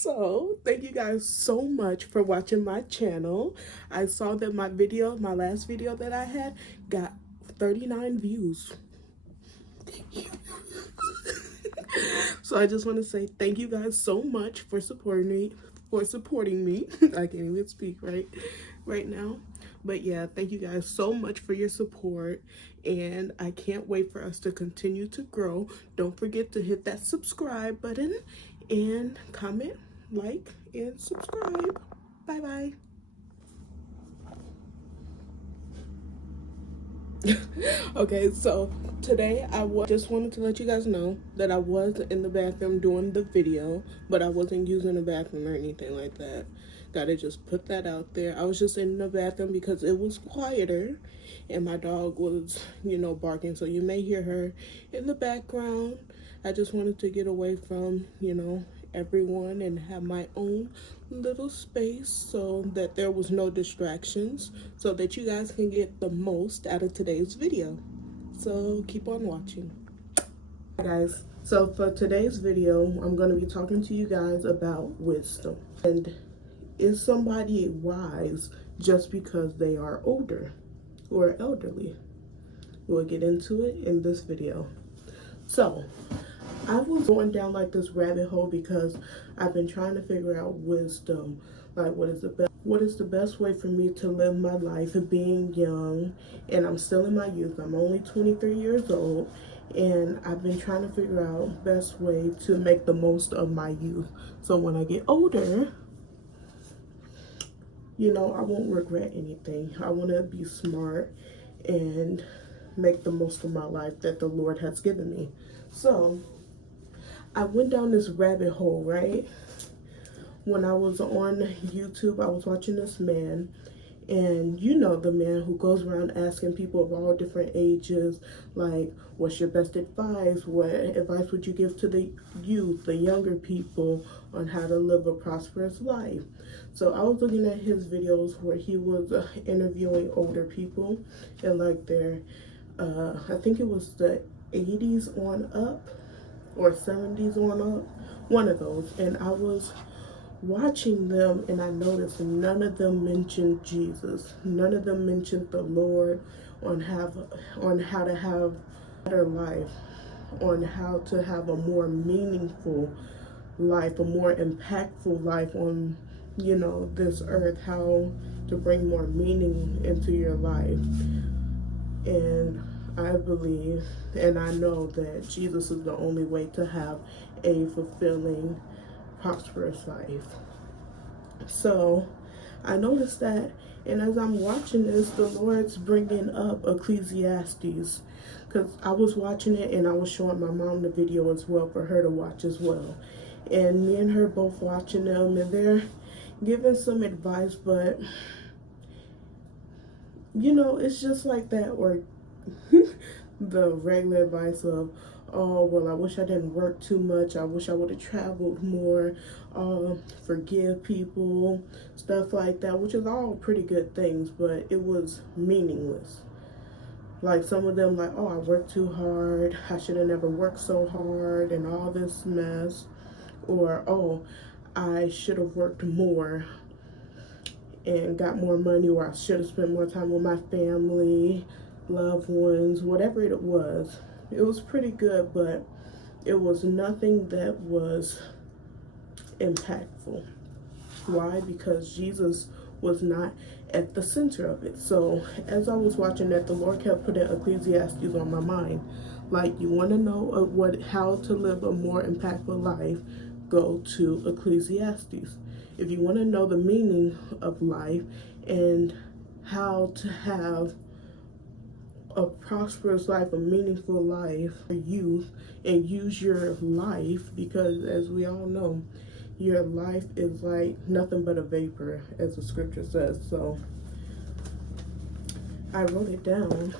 So, thank you guys so much for watching my channel. I saw that my last video that I had, got 39 views. So I just want to say thank you guys so much for supporting me. I can't even speak right now. But yeah, thank you guys so much for your support, and I can't wait for us to continue to grow. Don't forget to hit that subscribe button and comment, like, and subscribe. Bye bye. Okay, so today just wanted to let you guys know that I was in the bathroom doing the video, but I wasn't using the bathroom or anything like that. Gotta just put that out there. I was just in the bathroom because it was quieter and my dog was, barking, so you may hear her in the background. I just wanted to get away from, everyone and have my own little space so that there was no distractions, so that you guys can get the most out of today's video. So keep on watching. Hi guys, so for today's video I'm going to be talking to you guys about wisdom. And is somebody wise just because they are older or elderly? We'll get into it in this video. So I was going down like this rabbit hole because I've been trying to figure out wisdom. Like, what is the best way for me to live my life of being young, and I'm still in my youth. I'm only 23 years old, and I've been trying to figure out best way to make the most of my youth. So when I get older, I won't regret anything. I want to be smart and make the most of my life that the Lord has given me. So I went down this rabbit hole, right? When I was on YouTube, I was watching this man, and the man who goes around asking people of all different ages, like, what's your best advice? What advice would you give to the youth, the younger people, on how to live a prosperous life? So I was looking at his videos where he was interviewing older people, and like their, I think it was the 80s on up, or 70s on up, one of those. And I was watching them, and I noticed none of them mentioned Jesus. None of them mentioned the Lord, on how to have a better life, on how to have a more meaningful life, a more impactful life on this earth, how to bring more meaning into your life. And I believe and I know that Jesus is the only way to have a fulfilling, prosperous life. So I noticed that, and as I'm watching this, the Lord's bringing up Ecclesiastes, because I was watching it and I was showing my mom the video as well for her to watch as well. And me and her both watching them, and they're giving some advice, but it's just like that, or the regular advice of, oh, well, I wish I didn't work too much. I wish I would have traveled more. Forgive people, stuff like that, which is all pretty good things, but it was meaningless. Like some of them, like, oh, I worked too hard. I should have never worked so hard and all this mess. Or, oh, I should have worked more and got more money, or I should have spent more time with my family, loved ones, whatever it was. It was pretty good, but it was nothing that was impactful. Why? Because Jesus was not at the center of it. So as I was watching that, the Lord kept putting Ecclesiastes on my mind. Like, you want to know how to live a more impactful life, go to Ecclesiastes. If you want to know the meaning of life and how to have a prosperous life, a meaningful life for youth, and use your life, because as we all know, your life is like nothing but a vapor, as the scripture says. So I wrote it down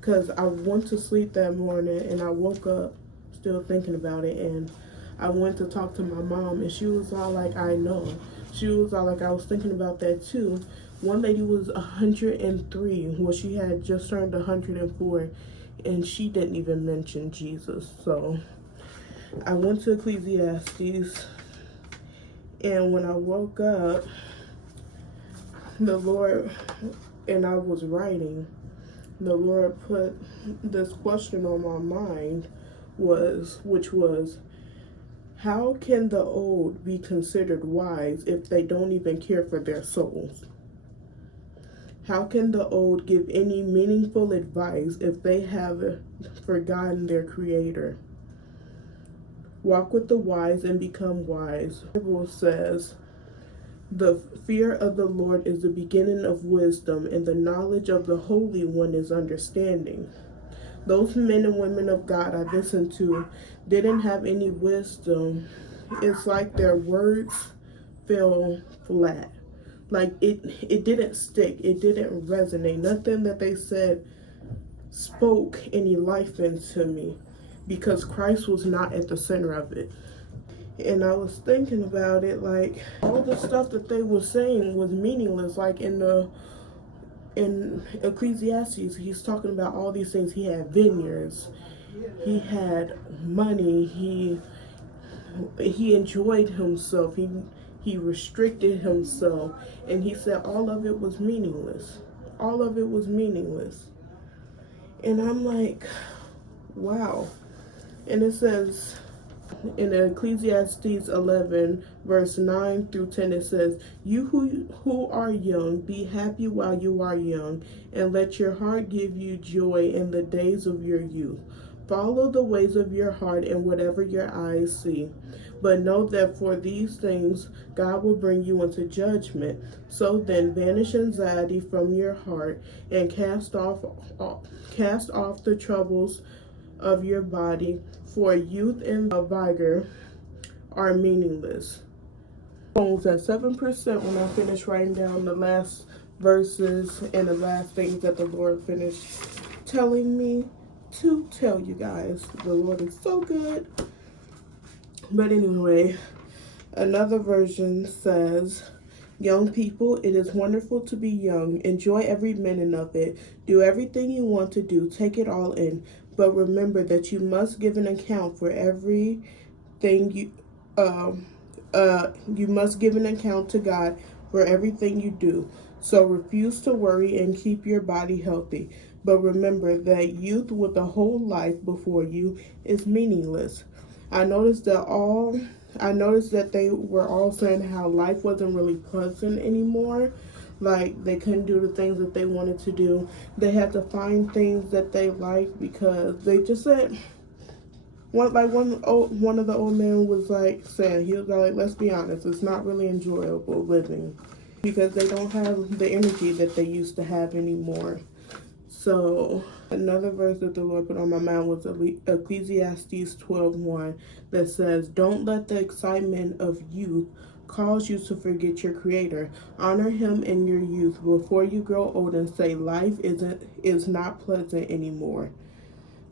because I went to sleep that morning and I woke up still thinking about it, and I went to talk to my mom, and she was all like, I know. She was all like, I was thinking about that too. One lady was 103. Well, she had just turned 104, and she didn't even mention Jesus. So I went to Ecclesiastes, And when I woke up, the Lord, and I was writing, the Lord put this question on my mind, which was, how can the old be considered wise if they don't even care for their souls? How can the old give any meaningful advice if they have forgotten their Creator? Walk with the wise and become wise. The Bible says, the fear of the Lord is the beginning of wisdom, and the knowledge of the Holy One is understanding. Those men and women of God I listened to didn't have any wisdom. It's like their words fell flat. Like it didn't stick. It didn't resonate. Nothing that they said spoke any life into me because Christ was not at the center of it. And I was thinking about it, like all the stuff that they were saying was meaningless. Like in Ecclesiastes, he's talking about all these things. He had vineyards, he had money, he enjoyed himself, he restricted himself, and he said all of it was meaningless. All of it was meaningless. And I'm like, wow. And it says in Ecclesiastes 11, verse 9 through 10, it says, you who are young, be happy while you are young, and let your heart give you joy in the days of your youth. Follow the ways of your heart and whatever your eyes see. But know that for these things God will bring you into judgment. So then banish anxiety from your heart and cast off the troubles of your body, for youth and vigor are meaningless. Phone's at 7% when I finish writing down the last verses and the last things that the Lord finished telling me to tell you guys. The Lord is so good. But anyway, another version says, young people, it is wonderful to be young. Enjoy every minute of it. Do everything you want to do. Take it all in. But remember that you must give an account for everything you must give an account to God for everything you do. So refuse to worry and keep your body healthy. But remember that youth with a whole life before you is meaningless. I noticed that they were all saying how life wasn't really pleasant anymore. Like they couldn't do the things that they wanted to do. They had to find things that they liked because they just said, one of the old men was like saying, he was like, let's be honest, it's not really enjoyable living because they don't have the energy that they used to have anymore. So another verse that the Lord put on my mind was Ecclesiastes 12:1 that says, don't let the excitement of youth cause you to forget your Creator. Honor Him in your youth before you grow old and say life is not pleasant anymore.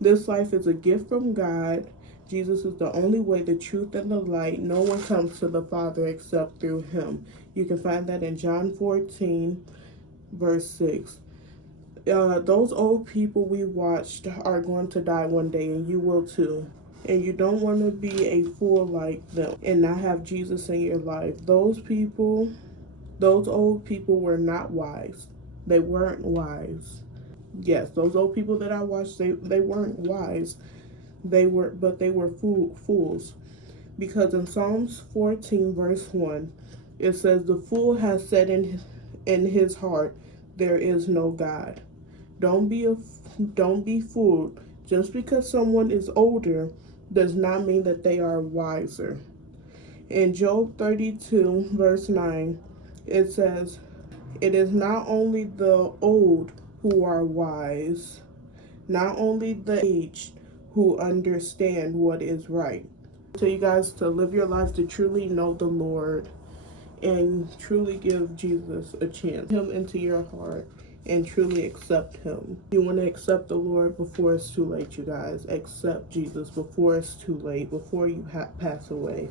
This life is a gift from God. Jesus is the only way, the truth, and the light. No one comes to the Father except through Him. You can find that in John 14, verse 6. Those old people we watched are going to die one day, and you will too. And you don't want to be a fool like them and not have Jesus in your life. Those old people were not wise. They weren't wise. Yes, those old people that I watched, they weren't wise. They were fools. Because in Psalms 14, verse 1, it says, the fool has said in his heart, there is no God. Don't be fooled. Just because someone is older does not mean that they are wiser. In Job 32, verse 9, it says, it is not only the old who are wise, not only the aged who understand what is right. I tell you guys to live your life to truly know the Lord and truly give Jesus a chance. Him into your heart and truly accept Him. You want to accept the Lord before it's too late, you guys. Accept Jesus before it's too late, before you pass away.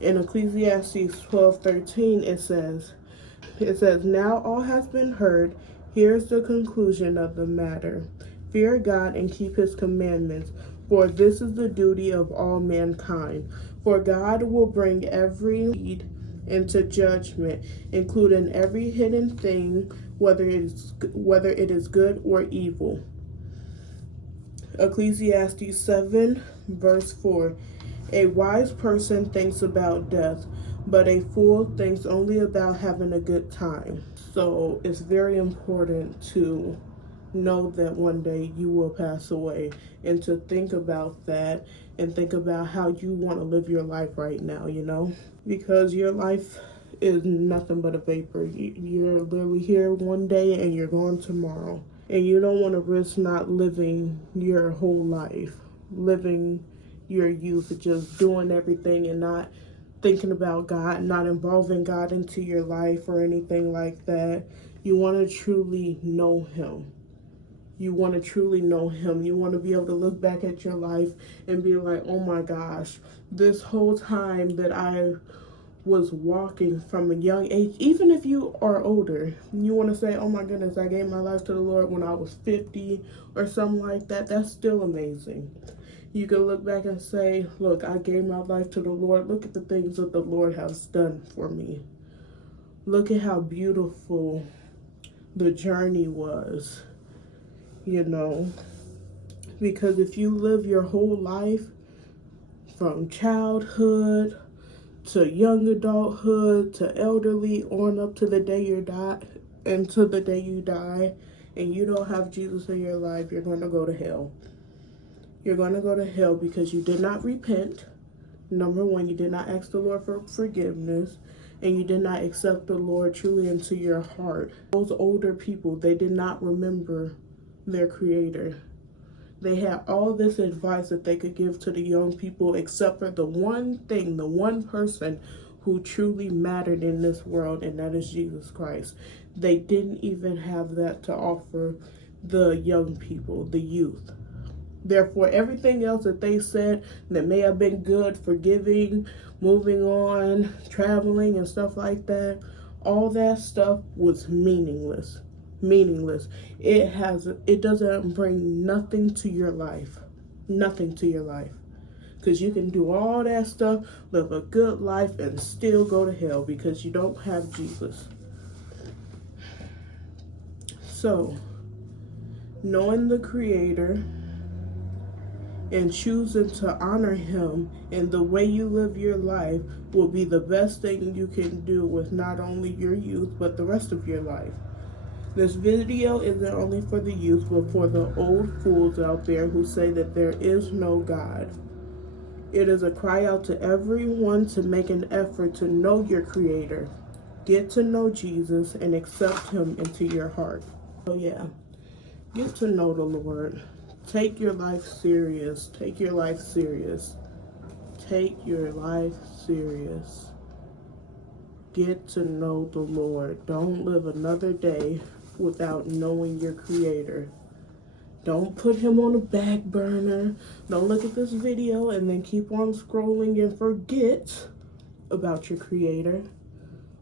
In Ecclesiastes 12:13, it says, now all has been heard. Here's the conclusion of the matter. Fear God and keep His commandments, for this is the duty of all mankind. For God will bring every deed into judgment, including every hidden thing, whether it is good or evil. Ecclesiastes 7, verse 4. A wise person thinks about death, but a fool thinks only about having a good time. So it's very important to know that one day you will pass away, and to think about that and think about how you want to live your life right now, because your life is nothing but a vapor. You're literally here one day and you're gone tomorrow, and you don't want to risk not living your whole life, living your youth, just doing everything and not thinking about God, not involving God into your life or anything like that. You want to truly know Him. You want to truly know Him. You want to be able to look back at your life and be like, oh my gosh, this whole time that I was walking from a young age, even if you are older, you want to say, oh my goodness, I gave my life to the Lord when I was 50 or something like that. That's still amazing. You can look back and say, look, I gave my life to the Lord. Look at the things that the Lord has done for me. Look at how beautiful the journey was, because if you live your whole life from childhood to young adulthood to elderly on up to the day you die, and you don't have Jesus in your life, you're going to go to hell. You're going to go to hell because you did not repent. Number one, you did not ask the Lord for forgiveness, and you did not accept the Lord truly into your heart. Those older people, they did not remember their Creator. They had all this advice that they could give to the young people, except for the one thing, the one person who truly mattered in this world, and that is Jesus Christ. They didn't even have that to offer the young people, the youth. Therefore, everything else that they said that may have been good, forgiving, moving on, traveling, and stuff like that, all that stuff was meaningless. It doesn't bring nothing to your life. Nothing to your life. Because you can do all that stuff, live a good life, and still go to hell because you don't have Jesus. So, knowing the Creator and choosing to honor Him in the way you live your life will be the best thing you can do with not only your youth, but the rest of your life. This video isn't only for the youth, but for the old fools out there who say that there is no God. It is a cry out to everyone to make an effort to know your Creator, get to know Jesus, and accept Him into your heart. So yeah, get to know the Lord. Take your life serious. Take your life serious. Take your life serious. Get to know the Lord. Don't live another day without knowing your Creator. Don't put Him on a back burner. Don't look at this video and then keep on scrolling and forget about your Creator.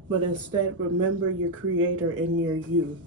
But instead, remember your Creator in your youth.